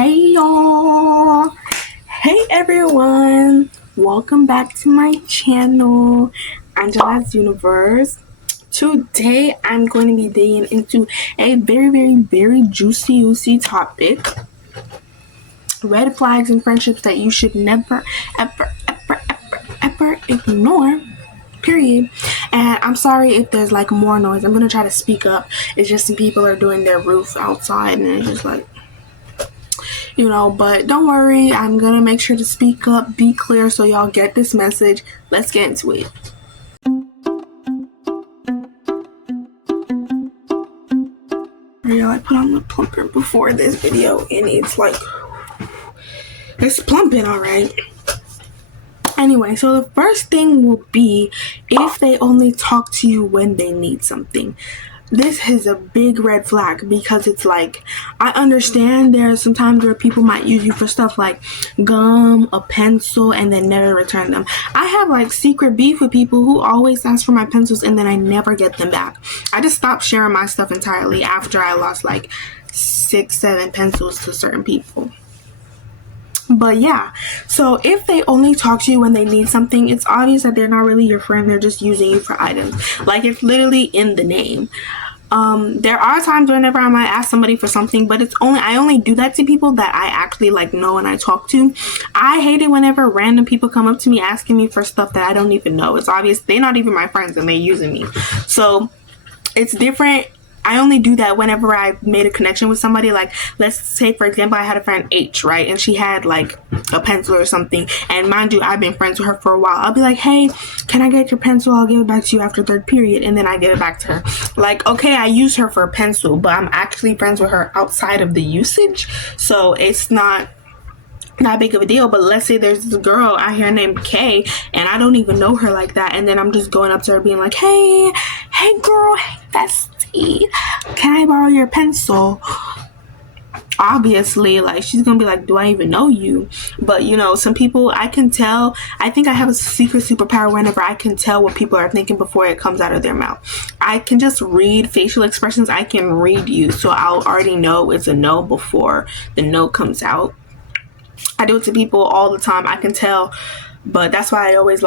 Hey y'all! Hey everyone! Welcome back to my channel, Angela's Universe. Today I'm going to be digging into a very juicy topic. Red flags in friendships that you should never ever ignore. Period. And I'm sorry if there's like more noise. I'm gonna try to speak up. It's just some people are doing their roof outside and it's just like, but don't worry, I'm gonna make sure to speak up, be clear, so y'all get this message. Let's get into it. Y'all, I put on the plumper before this video and it's plumping alright. Anyway, so the first thing will be if they only talk to you when they need something. This is a big red flag because it's like, I understand there are some times where people might use you for stuff like gum, a pencil, and then never return them. I have like secret beef with people who always ask for my pencils and then I never get them back. I just stopped sharing my stuff entirely after I lost like 6-7 pencils to certain people. But yeah, so if they only talk to you when they need something, it's obvious that they're not really your friend. They're just using you for items. Like, it's literally in the name. There are times whenever I might ask somebody for something, but I only do that to people that I actually like know and I talk to. I hate it whenever random people come up to me asking me for stuff that I don't even know. It's obvious they're not even my friends and they're using me. So it's different. I only do that whenever I made a connection with somebody. Like, let's say, for example, I had a friend H, right? And she had like a pencil or something. And mind you, I've been friends with her for a while. I'll be like, hey, can I get your pencil? I'll give it back to you after third period. And then I give it back to her. Like, okay, I use her for a pencil, but I'm actually friends with her outside of the usage. So it's not that big of a deal. But let's say there's this girl out here named Kay and I don't even know her like that. And then I'm just going up to her being like, hey girl, hey bestie, can I borrow your pencil? Obviously, like, she's gonna be like, do I even know you? But some people, I can tell. I think I have a secret superpower whenever I can tell what people are thinking before it comes out of their mouth. I can just read facial expressions. I can read you, so I'll already know it's a no before the no comes out. I do it to people all the time. I can tell, but that's why I always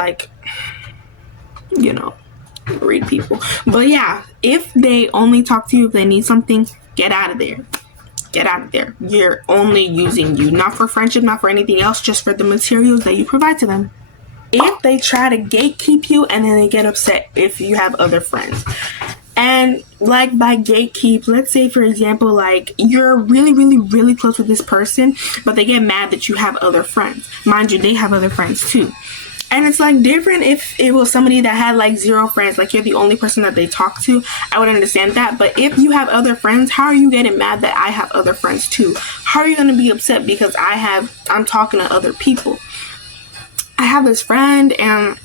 read people. But yeah, if they only talk to you if they need something, get out of there. Get out of there. You're only using you, not for friendship, not for anything else, just for the materials that you provide to them. If they try to gatekeep you and then they get upset if you have other friends. And like, by gatekeep, let's say for example, like, you're really close with this person, but they get mad that you have other friends. Mind you, they have other friends too. And it's like different if it was somebody that had like 0 friends, like you're the only person that they talk to. I would understand that. But if you have other friends, how are you getting mad that I have other friends too? How are you going to be upset because I'm talking to other people? I have this friend and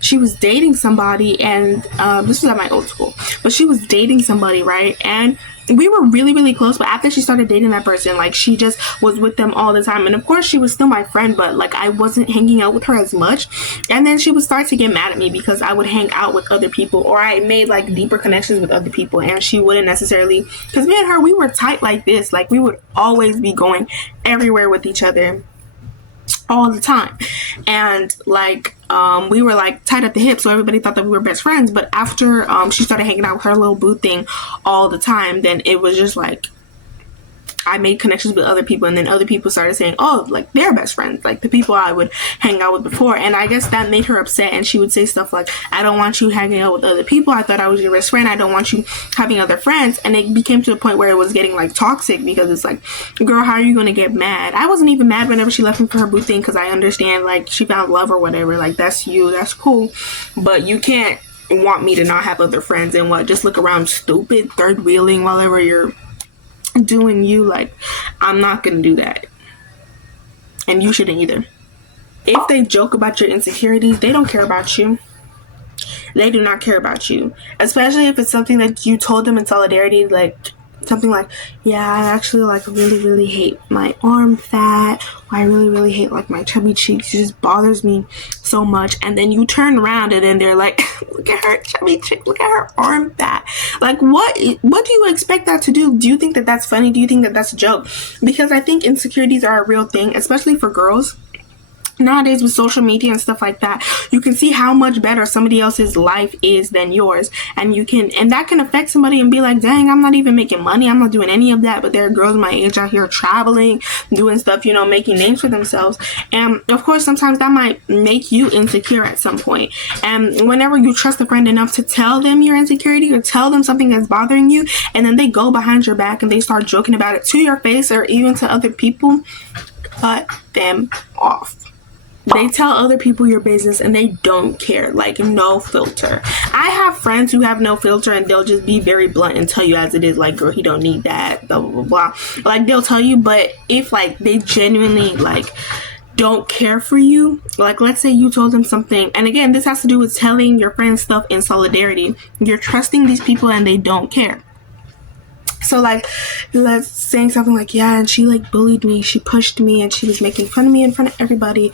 she was dating somebody, and this was at my old school, but she was dating somebody, right? And we were really close, but after she started dating that person, like, she just was with them all the time. And of course she was still my friend, but like, I wasn't hanging out with her as much. And then she would start to get mad at me because I would hang out with other people, or I made like deeper connections with other people, and she wouldn't necessarily, because me and her, we were tight like this. Like, we would always be going everywhere with each other all the time. And like, we were like tight at the hip, so everybody thought that we were best friends. But after she started hanging out with her little boo thing all the time, then it was just like, I made connections with other people, and then other people started saying, oh, like, they're best friends, like the people I would hang out with before. And I guess that made her upset, and she would say stuff like, I don't want you hanging out with other people. I thought I was your best friend. I don't want you having other friends. And it became to the point where it was getting like toxic, because it's like, girl, how are you going to get mad? I wasn't even mad whenever she left me for her boo thing, because I understand, like, she found love or whatever. Like, that's you, that's cool, but you can't want me to not have other friends and just look around stupid, third wheeling whenever you're doing you. Like, I'm not gonna do that, and you shouldn't either. If they joke about your insecurities, they don't care about you. They do not care about you, especially if it's something that you told them in solidarity. Like, something like, yeah, I actually like really hate my arm fat, or I really hate like my chubby cheeks, it just bothers me so much. And then you turn around and then they're like, look at her chubby cheek, look at her arm fat. Like, what do you expect that to do? Do you think that that's funny? Do you think that that's a joke? Because I think insecurities are a real thing, especially for girls. Nowadays with social media and stuff like that, you can see how much better somebody else's life is than yours, and that can affect somebody and be like, dang, I'm not even making money, I'm not doing any of that, but there are girls my age out here traveling, doing stuff, making names for themselves. And of course sometimes that might make you insecure at some point. And whenever you trust a friend enough to tell them your insecurity or tell them something that's bothering you, and then they go behind your back and they start joking about it to your face or even to other people, cut them off. They tell other people your business and they don't care, like no filter. I have friends who have no filter and they'll just be very blunt and tell you as it is, like, girl, he don't need that, blah, blah, blah, blah. Like, they'll tell you, but if like they genuinely like don't care for you, like let's say you told them something, and again, this has to do with telling your friends stuff in solidarity. You're trusting these people and they don't care. So like, let's saying something like, yeah, and she like bullied me, she pushed me, and she was making fun of me in front of everybody,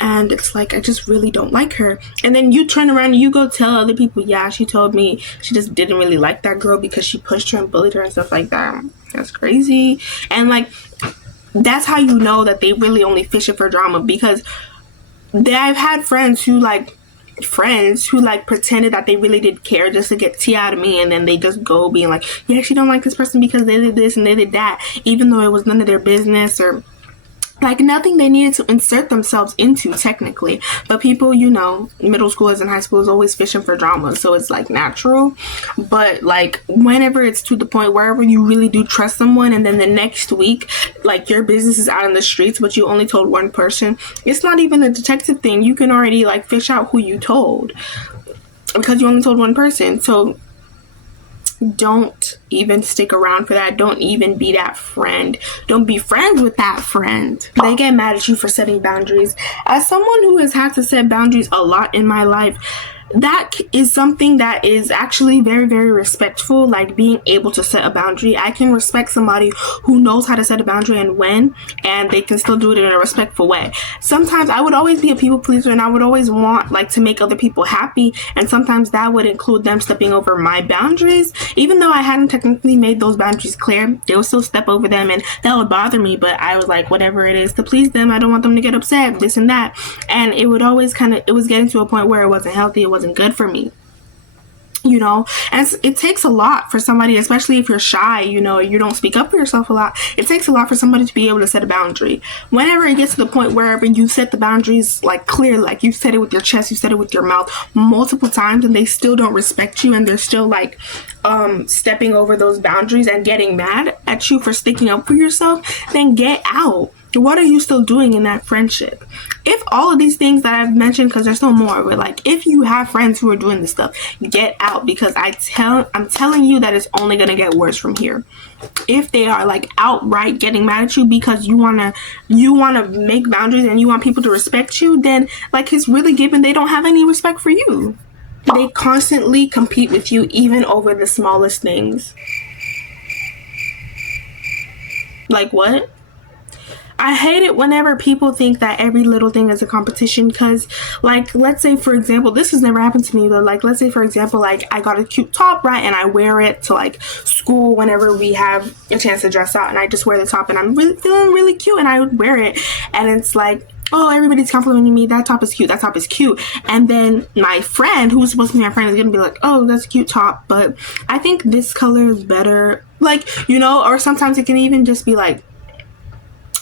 and it's like, I just really don't like her. And then you turn around and you go tell other people, yeah, she told me she just didn't really like that girl because she pushed her and bullied her and stuff like that. That's crazy. And like, that's how you know that they really only fishing for drama, because I've had friends who pretended that they really did care just to get tea out of me, and then they just go being like, yeah, she don't like this person because they did this and they did that, even though it was none of their business, or like nothing they needed to insert themselves into technically. But people, middle schoolers and high schoolers always fishing for drama, so it's like natural. But like whenever it's to the point wherever you really do trust someone, and then the next week like your business is out in the streets but you only told one person, it's not even a detective thing. You can already like fish out who you told because you only told one person. So don't even stick around for that. Don't even be that friend. Don't be friends with that friend. They get mad at you for setting boundaries. As someone who has had to set boundaries a lot in my life, that is something that is actually very respectful, like being able to set a boundary. I can respect somebody who knows how to set a boundary and when, and they can still do it in a respectful way. Sometimes I would always be a people pleaser, and I would always want like to make other people happy, and sometimes that would include them stepping over my boundaries. Even though I hadn't technically made those boundaries clear, they would still step over them, and that would bother me. But I was like, whatever it is to please them, I don't want them to get upset, this and that. And it would always it was getting to a point where it wasn't healthy, it wasn't good for me, and it takes a lot for somebody, especially if you're shy, you don't speak up for yourself a lot. It takes a lot for somebody to be able to set a boundary. Whenever it gets to the point wherever you set the boundaries like clear, like you said it with your chest, you said it with your mouth multiple times, and they still don't respect you, and they're still like stepping over those boundaries and getting mad at you for sticking up for yourself, then get out. What are you still doing in that friendship? If all of these things that I've mentioned, because there's no more, but like if you have friends who are doing this stuff, get out, because I'm telling you that it's only gonna get worse from here. If they are like outright getting mad at you because you wanna make boundaries and you want people to respect you, then like it's really given they don't have any respect for you. They constantly compete with you, even over the smallest things. Like what? I hate it whenever people think that every little thing is a competition, because like, let's say for example, this has never happened to me, but like, let's say for example, like I got a cute top, right, and I wear it to like school whenever we have a chance to dress out, and I just wear the top and I'm really feeling really cute and I would wear it, and it's like, oh, everybody's complimenting me, that top is cute, that top is cute. And then my friend, who's supposed to be my friend, is gonna be like, oh, that's a cute top, but I think this color is better, like, or sometimes it can even just be like,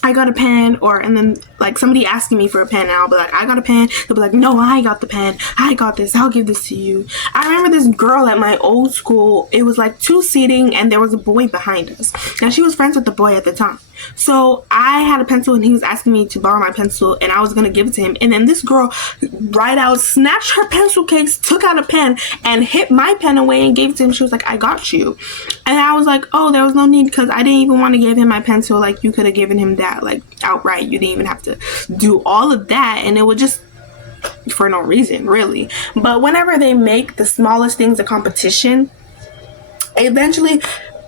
I got a pen, and then like somebody asking me for a pen, and I'll be like, I got a pen. They'll be like, no, I got the pen, I got this, I'll give this to you. I remember this girl at my old school, it was like 2 seating and there was a boy behind us. Now she was friends with the boy at the time. So I had a pencil and he was asking me to borrow my pencil, and I was going to give it to him. And then this girl right out snatched her pencil case, took out a pen and hit my pen away and gave it to him. She was like, I got you. And I was like, oh, there was no need, because I didn't even want to give him my pencil. Like, you could have given him that like outright. You didn't even have to do all of that, and it would just for no reason really. But whenever they make the smallest things a competition, eventually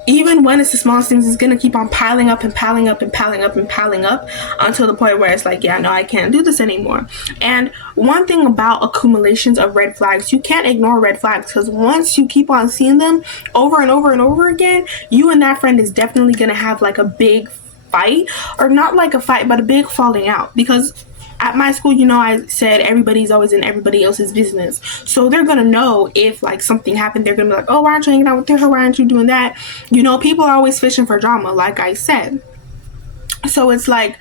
even when it's the smallest things, it's gonna keep on piling up and piling up and piling up and piling up until the point where it's like, yeah, no, I can't do this anymore. And one thing about accumulations of red flags, you can't ignore red flags, because once you keep on seeing them over and over and over again, you and that friend is definitely gonna have like a big fight, or not like a fight, but a big falling out. Because at my school, you know, I said everybody's always in everybody else's business. So they're going to know if like something happened. They're going to be like, oh, why aren't you hanging out with her? Why aren't you doing that? You know, people are always fishing for drama, like I said. So it's like,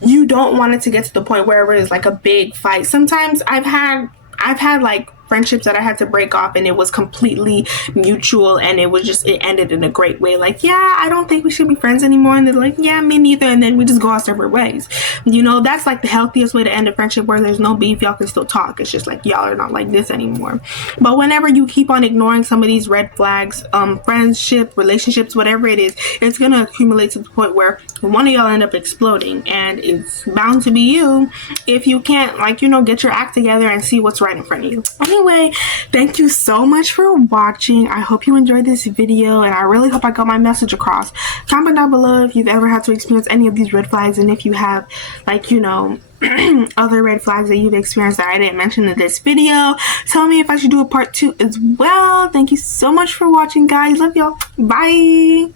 you don't want it to get to the point where it is like a big fight. Sometimes I've had like friendships that I had to break off, and it was completely mutual, and it ended in a great way. Like, yeah, I don't think we should be friends anymore, and they're like, yeah, me neither, and then we just go our separate ways. You know, that's like the healthiest way to end a friendship, where there's no beef, y'all can still talk. It's just like, y'all are not like this anymore. But whenever you keep on ignoring some of these red flags, friendship, relationships, whatever it is, it's gonna accumulate to the point where one of y'all end up exploding, and it's bound to be you if you can't, like, you know, get your act together and see what's right in front of you. Anyway, thank you so much for watching. I hope you enjoyed this video, and I really hope I got my message across. Comment down below if you've ever had to experience any of these red flags, and if you have, like, you know, other red flags that you've experienced that I didn't mention in this video. Tell me if I should do a part 2 as well. Thank you so much for watching, guys. Love y'all. Bye.